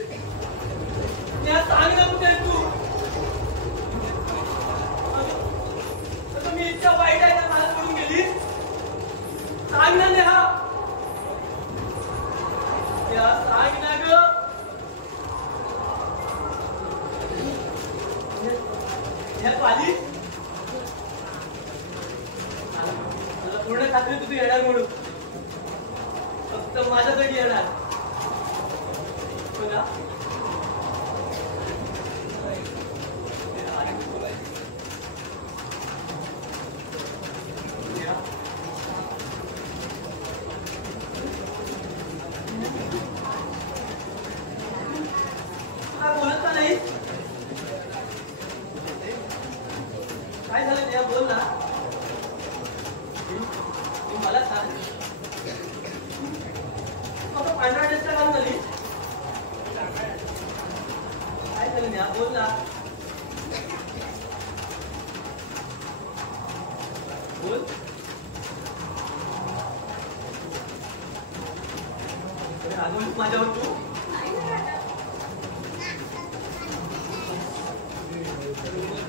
नेहा सांग ना कुठे तू? मी इतक्या वाईट आहे ना, मला सोडून गेली? सांग ना नेहा. नेहा सांग ना ग. नेहा तू आली? मला पूर्ण खात्री तू येणार म्हणून. फक्त माझ्यासाठी येणार. बघा काय बोलत का नाही? काय झालं नेहा, बोल ना. मला सांग. पांढरा ड्रेस का घालून आली? काय झालं नेहा, बोल ना. बोल. अजून माझ्यावर तू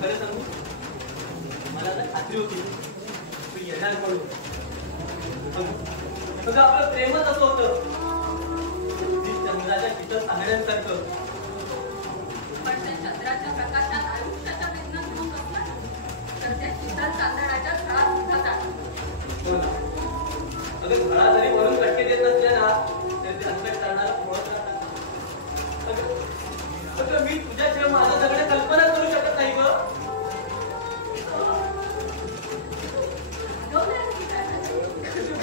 खरं सांगू, मला आता खात्री होती तू येणार म्हणून. बघा आपलं प्रेमच असं होतं, चंद्राच्या शीतल सांगण्यासारखं. पण त्या चंद्राच्या प्रकाशात आयुष्याच्या वेदना घेऊन बसला तर त्या शीतल चांदण्याच्या झळा सुद्धा जातात. हो ना. अगं झळा जरी वरून कटके देत नसल्या ना तर ते अंकट करणारा मुळत राहतात. अगं मी तुझ्याशिवाय माझं सगळं कल्पना करू शकत नाही ग.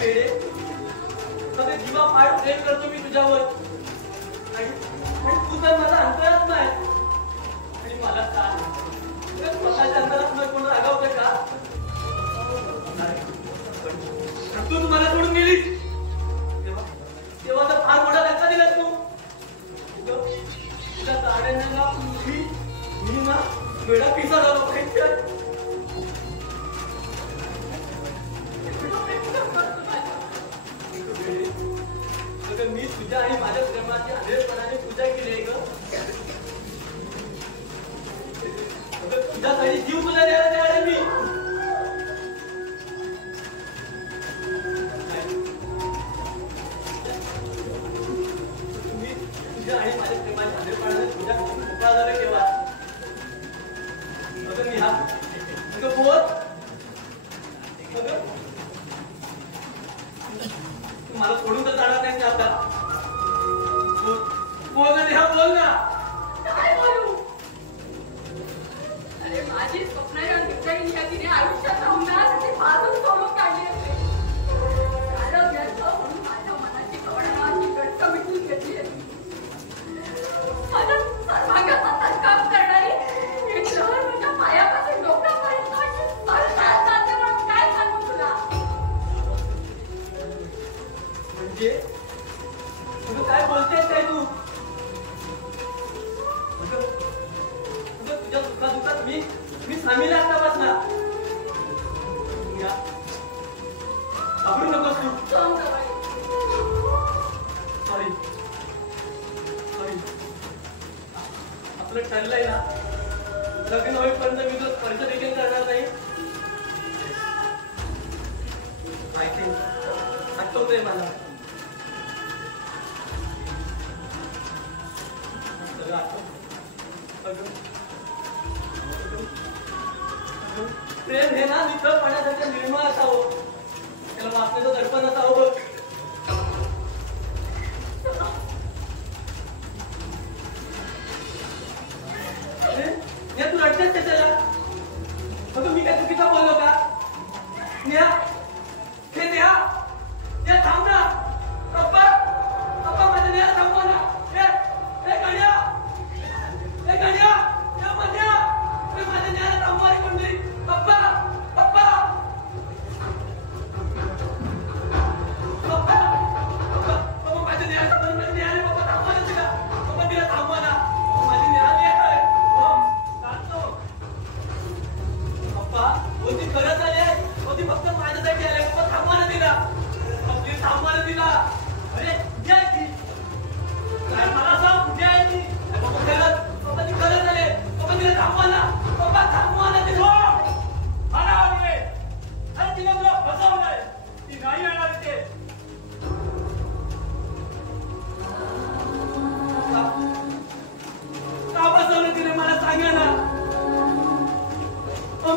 वेडे, सगळे जीवा फाट प्रेम करतो मी तुझ्यावर. आणि तू तर माझा अंतरात नाही. आणि मला स्वतःच्या अंतरात कोण रागावतं का? तू मला सोडून गेलीस तेव्हा तर फार मोठा धक्का दिलास तू. तुझ्या गाड्यांना मी ना वेळा पिसा झाला पाहिजे. मी तुझ्या आणि माझ्या प्रेमाची आधेपणाने पूजा केली आहे ग. तुझ्यासाठी जीव तुला द्यायला तयार आहे मी. तुझ्या आणि माझ्या प्रेमाची आधेपणाने पूजा करून मोकळा झाला केव्हा? अगं मी हा अगं बोल. अगं मला सोडून तर जाणार नाही आता. बोल ना नेहा, बोल ना. काय बोलू? अरे माझी स्वप्न तिने आयुष्यात राहण्यासाठी बाजून सोडून काढली असते. कारण व्यर्थ म्हणून माझ्या मनाची कवडणाची गडक मिटून घेतली असती. माझ्या सर्वांगाचा तणकाप करणारी एक लहर माझ्या पायापासून डोक्यापर्यंत अशी सरसाट जाते म्हणून काय सांगू तुला? म्हणजे तुझं काय बोलतेस काय तू? तुझ्या सुखादुखात मी सामील आता बसला. घाबरू नकोस तू. Sorry sorry. आपलं ठरलंय ना, लग्न होईपर्यंत मी तुला स्पर्श देखील करणार नाही. माहिती आठवतंय मला. प्रेम हे ना निखळ पाण्यासारखं निर्मळ असावं. त्याला वाचण्याचं दडपण असावं. तू रडतेस त्याच्याला? अगं मी काय चुकीचा बोललो का? नेहा, हे नेहा, हे थांब ना. पप्पा पप्पा माझ्या नेहा थांबवा ना. हे गण्या, हे गण्या, हे मध्या, हे माझ्या नेहाला थांबवा रे कोणतरी. पप्पा पप्पा.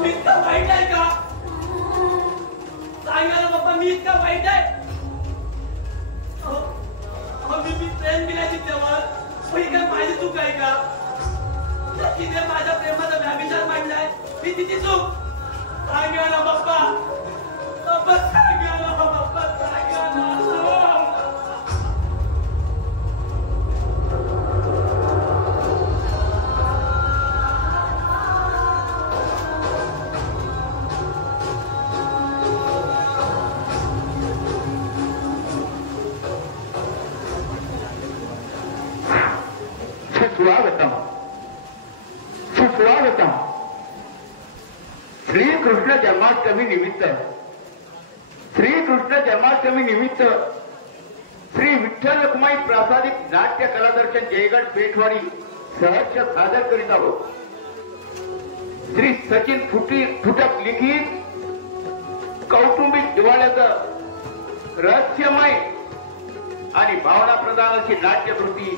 मी इतका वाईट आहे का? सांगा ना पप्पा, मी इतका वाईट आहे? मी प्रेम केला तिच्यावर, ही काय माझी चूक आहे का? तिने माझ्या प्रेमाचा व्याभिचार मांडलाय, ही तिची चूक. सांगा ना पप्पा, पप्पा सांगा ना, पप्पा सांगा ना. सुस्वागतम. श्रीकृष्ण जन्माष्टमी निमित्त श्री विठ्ठल रखुमाई प्रासादिक नाट्य कलादर्शन जयगड पेठवाडी सहर्ष सादर करीत आहोत. श्री सचिन फुटक लिखित कौटुंबिक दिवाळ्याचं रहस्यमय आणि भावना प्रधान अशी नाट्यकृती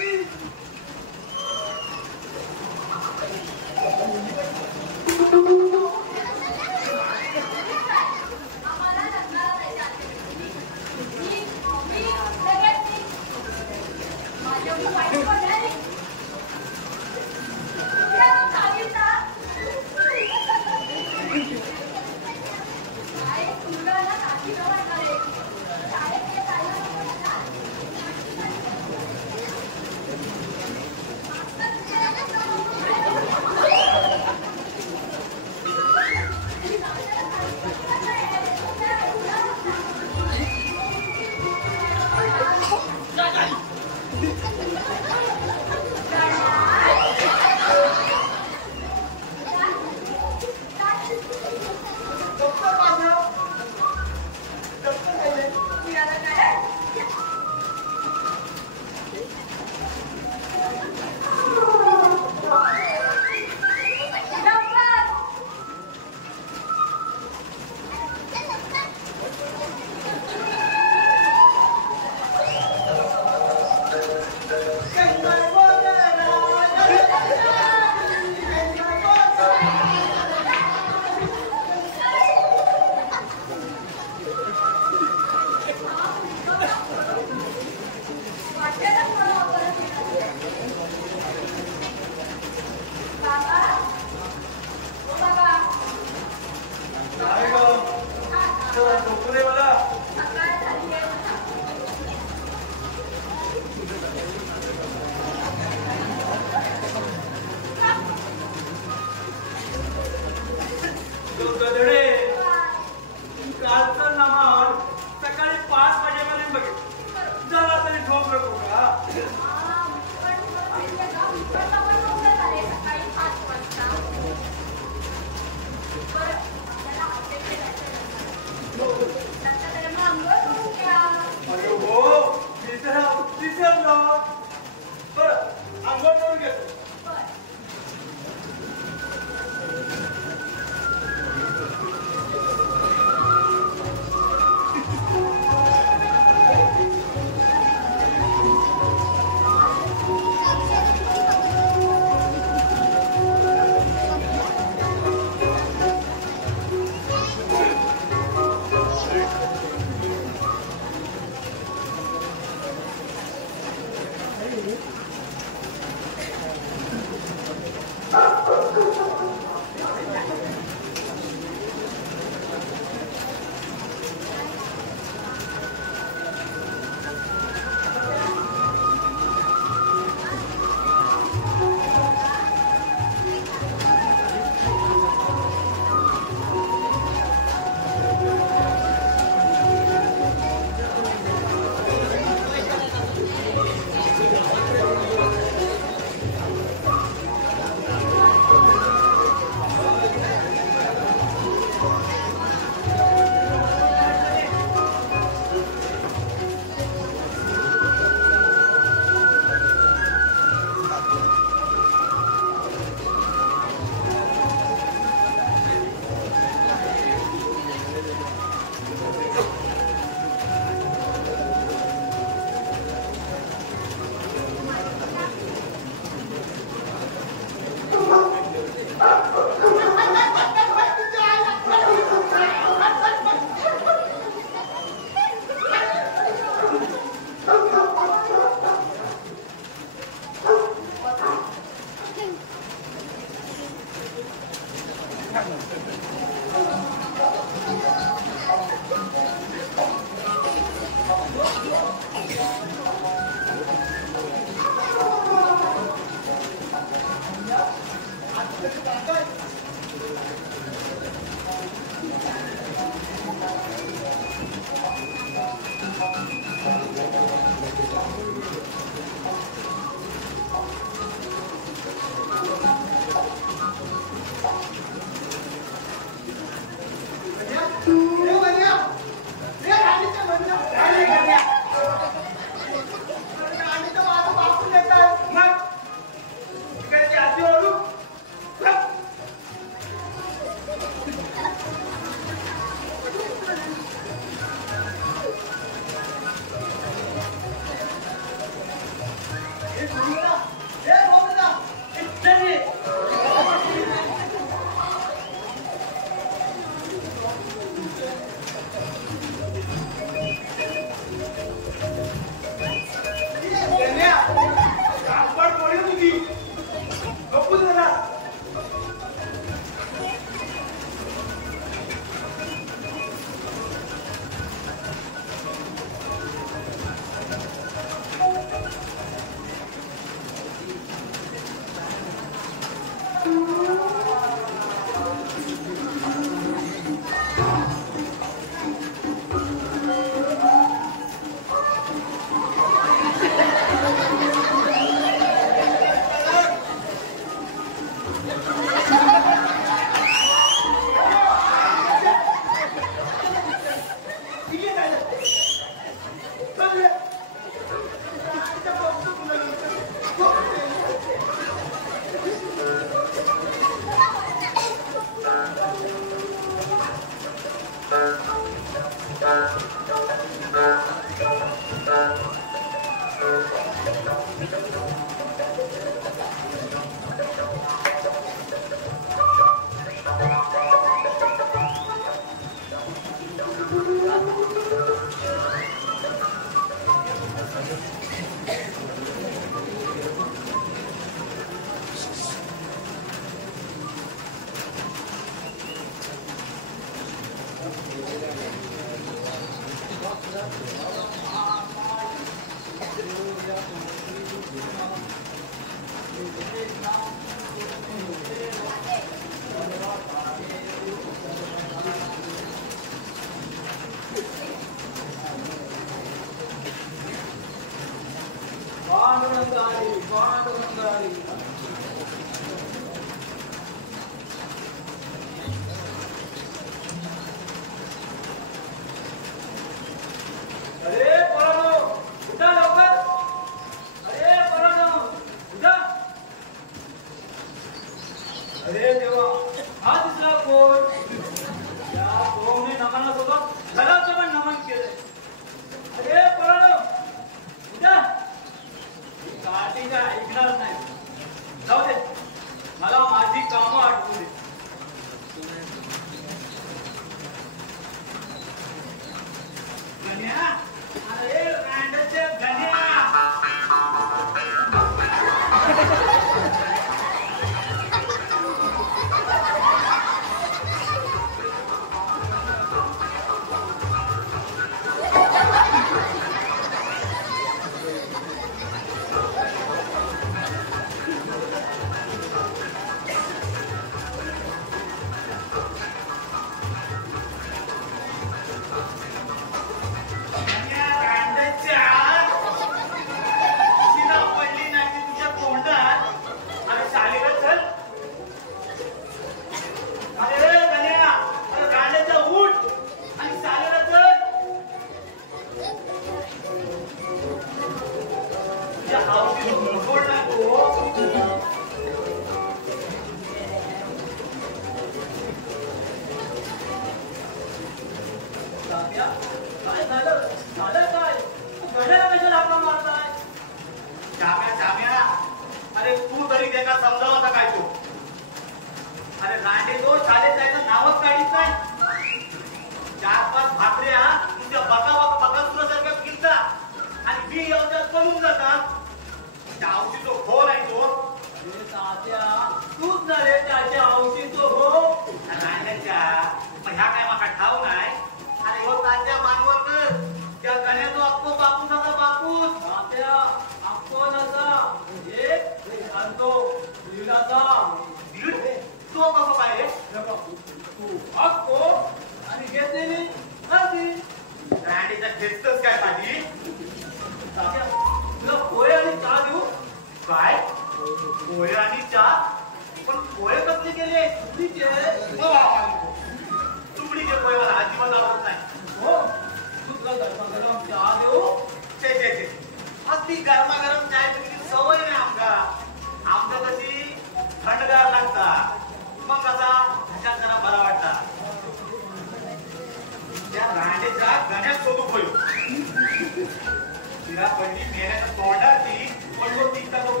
तिला पडली मेल्याच्या तोंडाची पण तो तिचा तो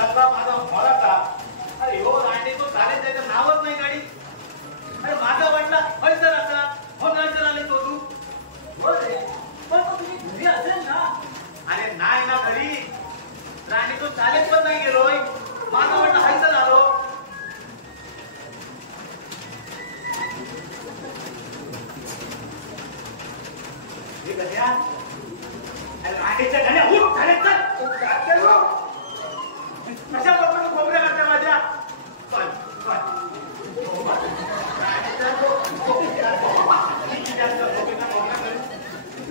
जंगला माझा मोराचा. अरे हो रांडे तो चालेल त्याचं नावच नाही गाडी. अरे माझा वाटला हयसर असा म्हणून आले तो तू. हो रे, पण तो तुम्ही घरी असेल ना. अरे नाही ना घरी. रांडे तो चालेल पण नाही गेलोय. माझा वाटला हयसर आलो. हे गण्या, अरे रांडेच्या गण्या उठ चालेल चल. कशा प्रकारे खोबऱ्या करते माझ्या. चल चल.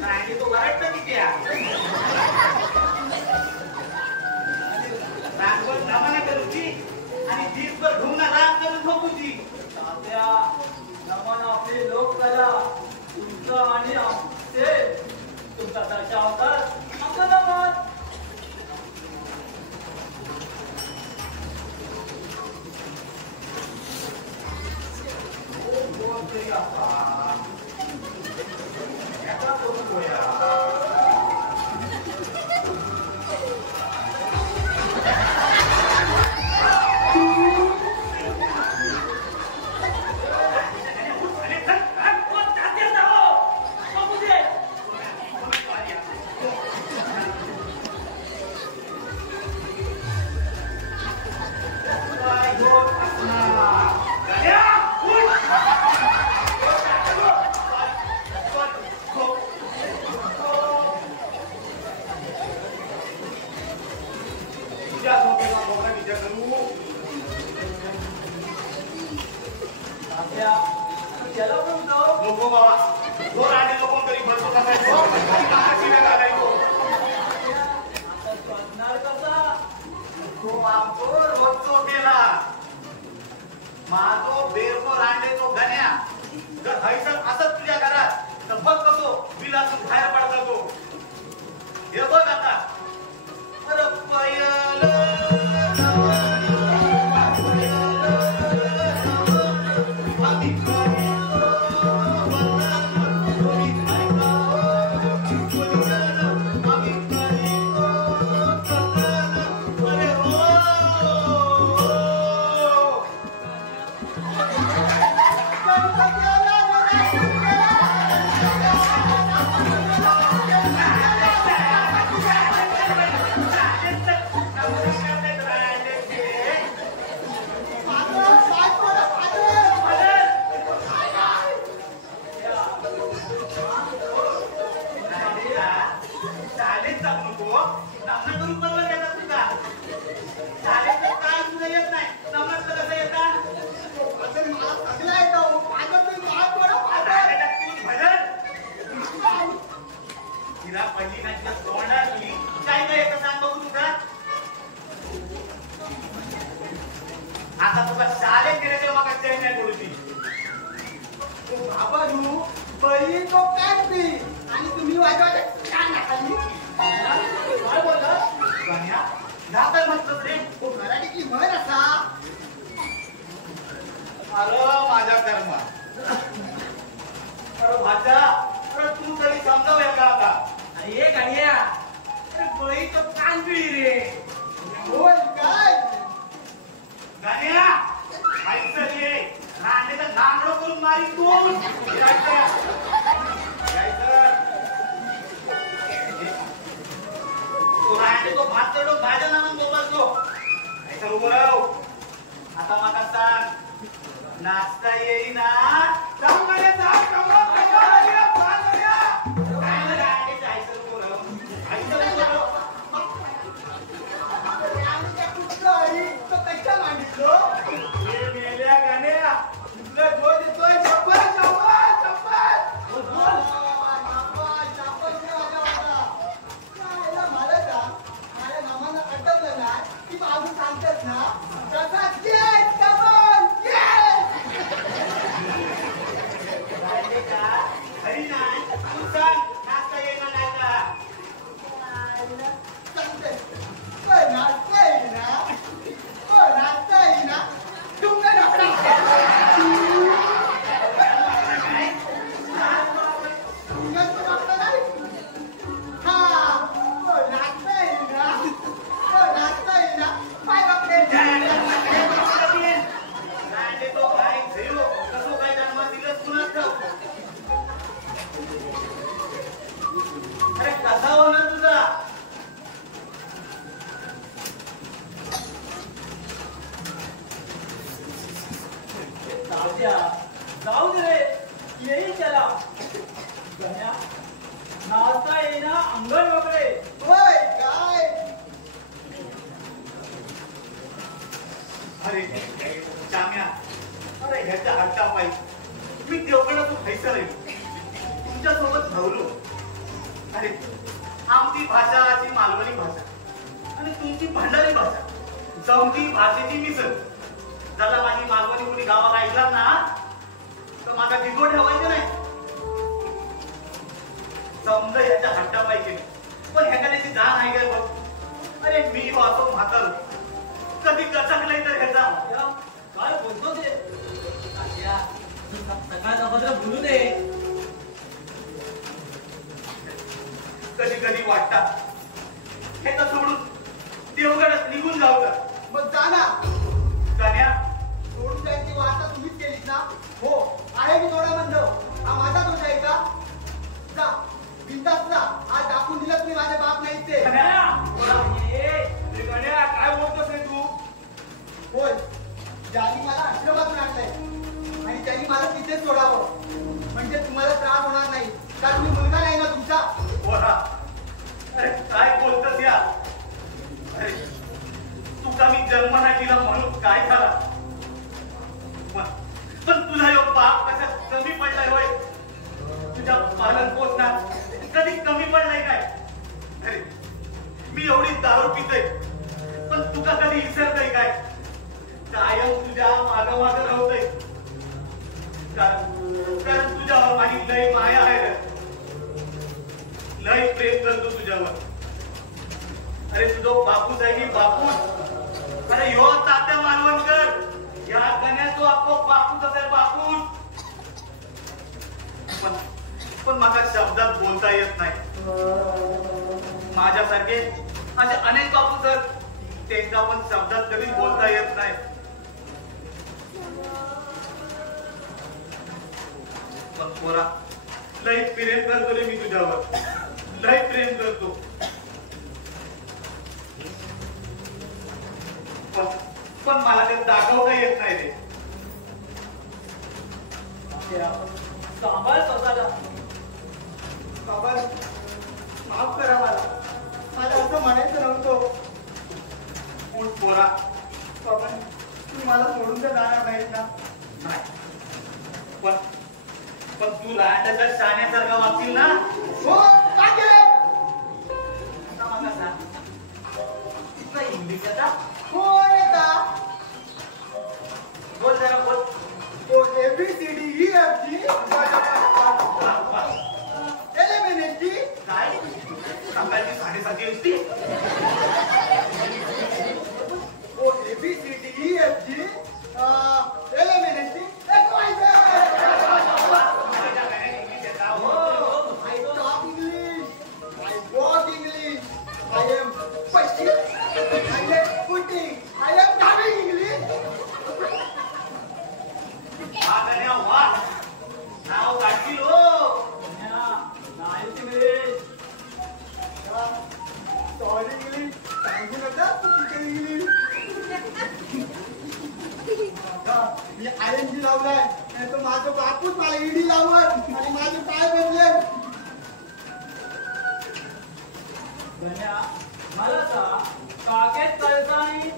रांडे तो वरटतं किती रांगवत जमाना करूची आणि दिवसभर ढुंगणा राग करून झोपूची. तात्या, नमन आपली लोककला तुमचं आणि आमचे. तुमचा दशावतार आमचं नमन. माझो बेरको रांडेचो गण्या जर हैसर असत तुझ्या घरात तर बघ कसो बिलातून बाहेर पडता तो. हे बघ आता. अरे पयल आता तुला शाळेत गेले तेव्हा मग चैन नाही बोलू ती. बाबा नू बळी तो काढते आणि तुम्ही वाजवायला काय नाकाली. काय बोलला गण्या. जाता म्हटलं रे. तो मराठीची म्हण असा. अरे माझ्या कर्मा. अरे भाचा, अरे तू तरी समजावूया का आता. अरे ये गाड्या, अरे बळी तो कांगळी रे. होय काय गण्या ऐकत ये. रांडेचा नांगडो करून मारी तू. रांडे तो भात चढून भाज्या नाणून बसलो. ऐसा उभं राहू. आता मला सांग नाचता येईना. जाऊ गण्या जाऊ. पाय राजा जाऊ दे रे, येईल त्याला. गण्या, नाचता येईना अंगण वगैरे. होय काय अरे जाम्या, अरे ह्याच्या हट्टापायी मी देवगडातून पैसा राहील तुमच्यासोबत धावलो. अरे आमची भाषा ती मालवणी भाषा आणि तुमची भंडारी भाषा, चौथी भाषेची मिसळ. जरा माझी मालवणी कोणी गावात ऐकला ना तर माझा दिगो ठेवायचं नाही. समजा ह्याच्या हट्टापायी केली, पण ह्याच्या त्याची जाण आहे काय बघ. अरे मी वाचो म्हातार कधी कचकलाय तर ह्याचा काय बोलतो ते? राजा, सकाळचा भद्र बोलू दे. कधी कधी वाटतात ह्याचा सोडून देवगडात निघून जाऊ का. मग जा ना. गण्या, सोडून जायची वार्ता तुम्हीच केलीत ना. हो आहे मी थोडा मंद. हा माझा दोष आहे का? जा बिंदास जा. आज दाखवून दिलं मी माझे बाप नाही ते. गण्या, काय बोलतोस रे तू? होय, ज्यांनी मला आश्रमातून आणलंय आणि त्यांनी मला तिथेच सोडावं म्हणजे तुम्हाला त्रास होणार नाही. का तुम्ही मुलगा नाही ना तुमचा? बोला. अरे काय बोलतस या? अरे तुका मी जन्म नाही दिला म्हणून काय झाला, पण तुझा योग बाप कसा कमी पडलाय होय? तुझ्या पालन पोषणात कधी कमी पडलाय काय? अरे मी एवढी दारू पितोय पण तुका कधी विसरतय काय? कायम तुझ्या माग राहतोय कारण तुझ्यावर माझी लय माया आहे रे. लय प्रेम करतो तुझ्यावर. अरे तुझो बापूस आहे की बापूस. अरे ह्यो तात्या मालवणकर या गण्याचो आपको बापूस असेल बापूस. पण माझ्या शब्दात बोलता येत नाही. माझ्यासारखे असे अनेक बापूस आहेत, त्यांचा पण शब्दात कधी बोलता येत नाही. पण पोरा, लय प्रेम करतो रे मी तुझ्यावर, लय प्रेम करतो. पण मला ते दाखवता येत नाही रे. सांभाळ स्वतःला. बाबा माफ करा मला. मला असं म्हणायचं नव्हतं. उठ पोरा. बाबा तुम्ही मला सोडून तर जाणार नाहीत ना? नाही, पण तू लहानच्या शाण्यासारखा वागतील ना. हो काय केलं? इतका इंग्लिश आता कोण येता? बोल जरा बोल. तो ABCDEFG LMNST काय सकाळची 7:30 असती. ओ ABCDEFG LMNST XYZ. I talk English. I walk English. I am pushing. I am putting. I am coming English. हा गण्या वा, नाव काढतील हो. नाही तिकडे. सॉरी इंग्लिश सांगू नका चुकीचं इंग्लिश. मी ING लावलाय नाही तर माझं बापूच मला ED लावत आणि माझे पाय बदले. गण्या, मला काकेत कळता नाही.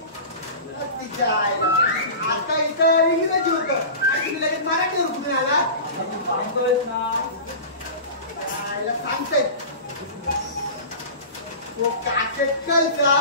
तिच्या आईला आता इथं इंग्रजी होतं आणि तुम्ही लगेच मराठीवर कुठून आला? सांगतोयस ना. आईला सांगताय तो काकेत कळचा